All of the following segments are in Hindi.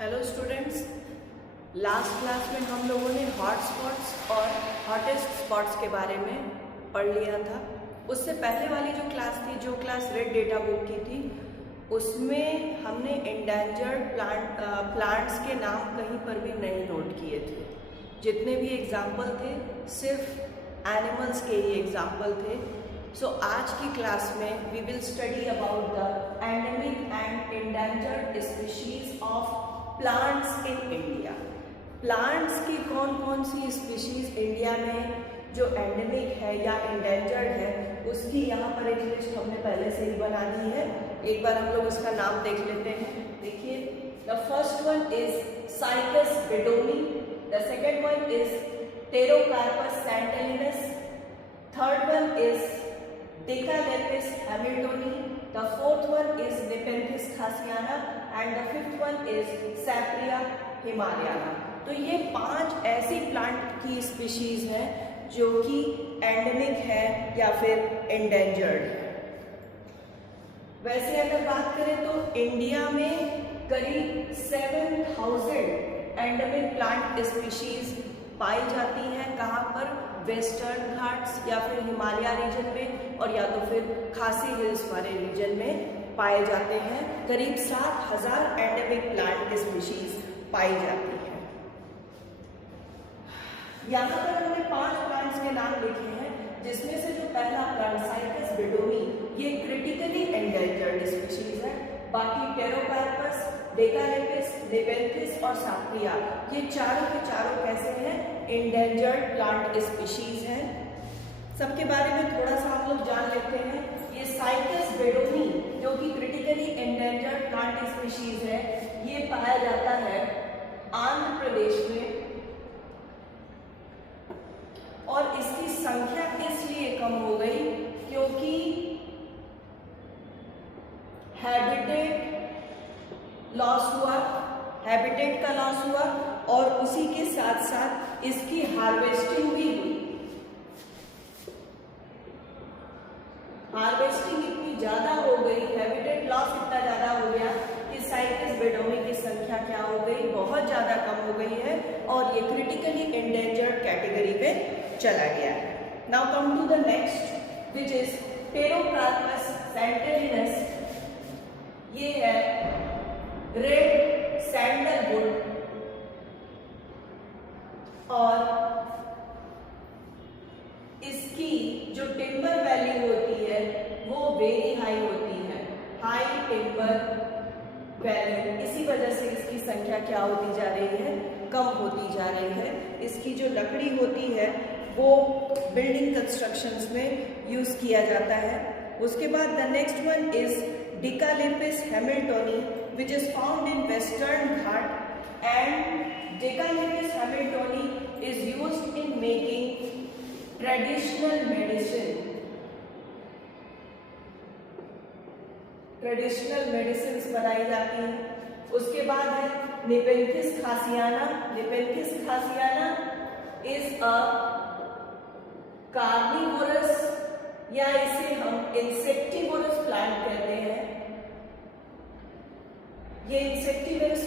हेलो स्टूडेंट्स, लास्ट क्लास में हम लोगों ने हॉट स्पॉट्स और हॉटेस्ट स्पॉट्स के बारे में पढ़ लिया था। उससे पहले वाली जो क्लास थी, जो क्लास रेड डेटा बुक की थी, उसमें हमने एंडेंजर्ड प्लांट्स के नाम कहीं पर भी नहीं नोट किए थे। जितने भी एग्जाम्पल थे सिर्फ एनिमल्स के ही एग्जाम्पल थे। सो आज की क्लास में we will study about the endemic and endangered species of plants in India. Plants की कौन कौन सी स्पीशीज इंडिया में जो एंडेमिक है या एंडेंजर्ड है, उसकी यहाँ पर एक लिस्ट हमने पहले से ही बना दी है। एक बार हम लोग उसका नाम देख लेते हैं। देखिए, the first one is Cycas beddomei, the second one is Pterocarpus santalinus, third one is Decalethis hamiltoni, the fourth one is Nepenthes khasiana and the fifth one is Sapria himalayana। तो ये 5 ऐसी प्लांट की स्पीशीज हैं जो कि एंडेमिक है या फिर एंडेंजर्ड है। वैसे अगर बात करें तो इंडिया में करीब 7000 एंडेमिक प्लांट स्पीशीज पाई जाती हैं। कहाँ पर? वेस्टर्न घाट्स या फिर हिमालय रीजन में, और या तो फिर खासी हिल्स वाले रीजन में पाए जाते हैं। करीब 7000 एंडेमिक प्लांट स्पीशीज पाई जाती हैं। यहाँ पर हमने 5 प्लांट्स के नाम लिखे हैं, जिसमें से जो पहला प्लांट साइकस बेडोनी, ये क्रिटिकली एंडेंजर्ड स्पीशीज है। बाकी टेरोकार्पस, डेकालेपिस, नेपेंथिस और साप्रिया, ये चारों के चारों कैसे हैं? एंडेंजर्ड प्लांट स्पीशीज हैं। सबके बारे में थोड़ा सा हम लोग जान लेते हैं। ये साइकस बेडोनी जो कि क्रिटिकली एंडेंजर्ड प्लांट स्पीशीज है, ये पाया जाता है आंध्र प्रदेश में, और इसकी संख्या इसलिए कम हो गई क्योंकि हैबिटेट लॉस हुआ, हैबिटेट का लॉस हुआ, और उसी के साथ साथ इसकी हार्वेस्टिंग भी हुई। हार्वेस्टिंग इतनी ज्यादा हो गई, हैबिटेट लॉस इतना ज्यादा हो गया कि साइकस बेडोनी की संख्या क्या हो गई? बहुत ज्यादा कम हो गई है, और ये क्रिटिकली एंडेंजर्ड कैटेगरी में चला गया है। Now come to the next which is Pterocarpus santalinus. ये है रेड सैंडलवुड, और इसकी जो टिम्बर वैल्यू होती है वो वेरी हाई होती है, हाई टिम्बर वैल्यू। इसी वजह से इसकी संख्या क्या होती जा रही है? कम होती जा रही है। इसकी जो लकड़ी होती है वो बिल्डिंग कंस्ट्रक्शंस में यूज किया जाता है। उसके बाद the next one is Decalethis hamiltoni, which is found in Western Ghat, and Decalethis hamiltoni is used in making traditional medicine. Traditional medicines बनाई जाती हैं। उसके बाद है Nepenthes khasiana। Nepenthes khasiana is a carnivorous, या इसे हम इंसेक्टिवोरस प्लांट कहते हैं। ये इंसेक्टिवोरस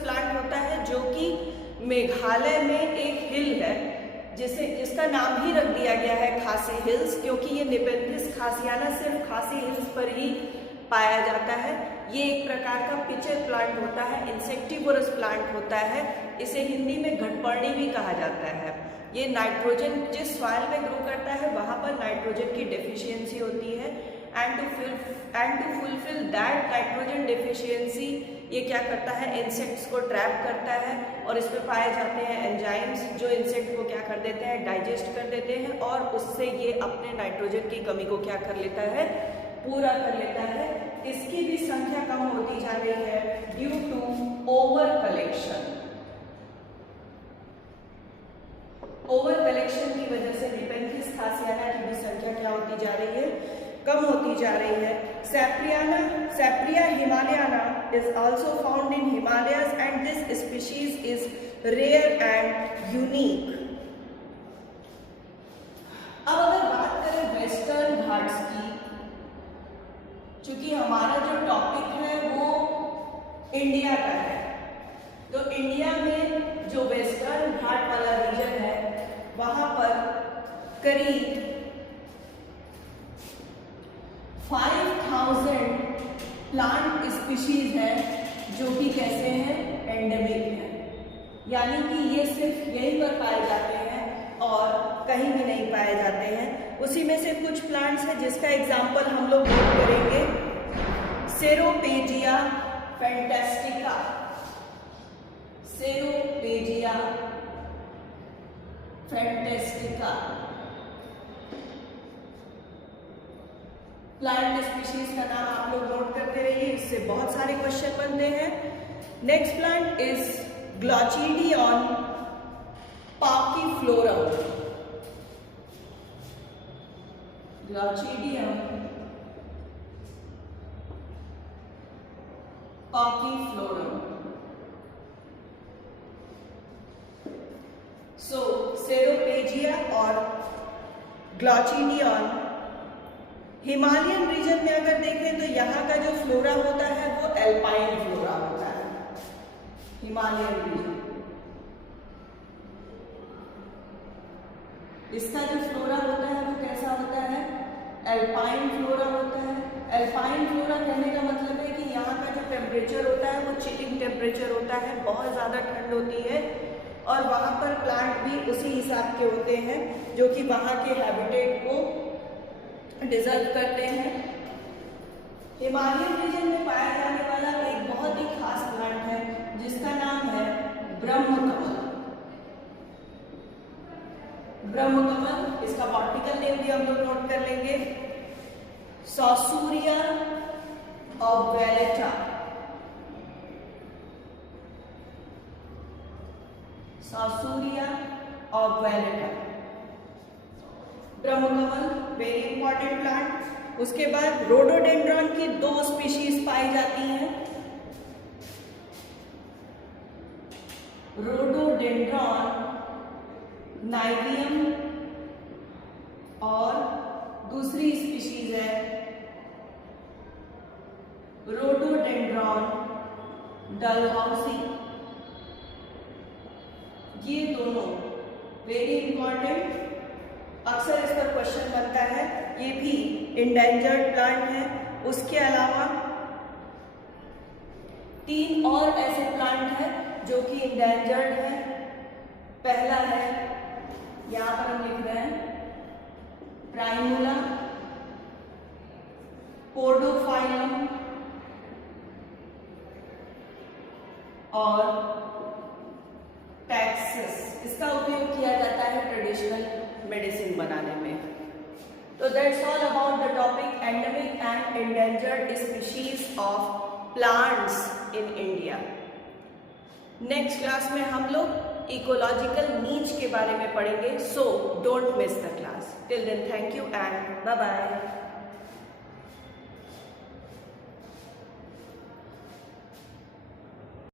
प्लांट होता है जो कि मेघालय में एक हिल है जिसका नाम ही रख दिया गया है खासी हिल्स, क्योंकि ये नेपेंथिस खासियाना सिर्फ खासी हिल्स पर ही पाया जाता है। ये एक प्रकार का पिचर प्लांट होता है, इंसेक्टिवोरस प्लांट होता है। इसे हिंदी में घटपर्णी भी कहा जाता है। ये नाइट्रोजन जिस सॉइल में ग्रो करता है वहाँ पर नाइट्रोजन की डेफिशिएंसी होती है, and to fulfil that nitrogen deficiency ये क्या करता है? इंसेक्ट्स को ट्रैप करता है, और इसमें पाए जाते हैं एंजाइम्स जो इंसेक्ट को क्या कर देते हैं? डाइजेस्ट कर देते हैं, और उससे ये अपने नाइट्रोजन की कमी को क्या कर लेता है? पूरा कर लेता है। इसकी भी संख्या कम होती जा रही है due to over collection. Over collection की वजह से नेपेंथिस खासियाना की भी संख्या क्या होती जा रही है? कम होती जा रही है। Sapria himalayana is also found in Himalayas, and this species is rare and unique. अब अगर बात करें वेस्टर्न घाट्स की, चूंकि हमारा जो टॉपिक है वो इंडिया का है। तो इंडिया में जो वेस्टर्न घाट वाला रीजन है वहां पर करीब 5000 प्लांट स्पीशीज हैं जो कि कैसे हैं, एंडेमिक हैं, यानी कि ये सिर्फ यहीं पर पाए जाते हैं और कहीं भी नहीं पाए जाते हैं। उसी में से कुछ प्लांट्स हैं जिसका एग्जाम्पल हम लोग नोट करेंगे। सेरोपेजिया फैंटास्टिका, सेरोपेजिया फैंटास्टिका प्लांट स्पीशीज का नाम आप लोग नोट करते रहिए, इससे बहुत सारे क्वेश्चन बनते हैं। Next plant is Glochidion parviflorum, Glochidion parviflorum. So Ceropegia और ग्लॉचिडियन हिमालयन रीजन में अगर देखें तो यहाँ का जो फ्लोरा होता है वो एल्पाइन फ्लोरा होता है, हिमालयन रीजन। इसका जो फ्लोरा होता है वो कैसा होता है, एल्पाइन फ्लोरा होता है। एल्पाइन फ्लोरा कहने का मतलब है कि यहाँ का जो टेम्परेचर होता है वो चिलिंग टेम्परेचर होता है, बहुत ज़्यादा ठंड होती है और वहाँ पर प्लांट भी उसी हिसाब के होते हैं जो कि वहाँ के हैबिटेट को डिजर्व करते हैं। हिमालयन रीजन में पाया जाने वाला एक बहुत ही खास प्लांट है जिसका नाम है ब्रह्मकमल। ब्रह्मकमल, इसका बॉटनिकल नेम भी हम लोग नोट कर लेंगे, सॉसूरिया ऑब्वेलेटा, सॉसूरिया ऑब्वेलेटा, ब्रह्मकमल वेरी इंपॉर्टेंट प्लांट। उसके बाद रोडोडेंड्रॉन की 2 स्पीशीज पाई जाती हैं, रोडोडेंड्रॉन नाइवियम और दूसरी स्पीशीज है रोडोडेंड्रॉन डलहाउसी। ये दोनों वेरी इंपॉर्टेंट, अक्सर इस पर क्वेश्चन बनता है। ये भी इंडेंजर्ड प्लांट है। उसके अलावा 3 और ऐसे प्लांट हैं जो कि इंडेंजर्ड है। पहला है, यहां पर हम लिख रहे हैं, प्राइमुला, पोडोफाइलम और टैक्सस। इसका उपयोग किया जाता है ट्रेडिशनल मेडिसिन बनाने में। तो that's all about the topic endemic and endangered species of plants in India. Next class में हम लोग इकोलॉजिकल नीच के बारे में पढ़ेंगे, so don't miss the class. Till then thank you and bye bye.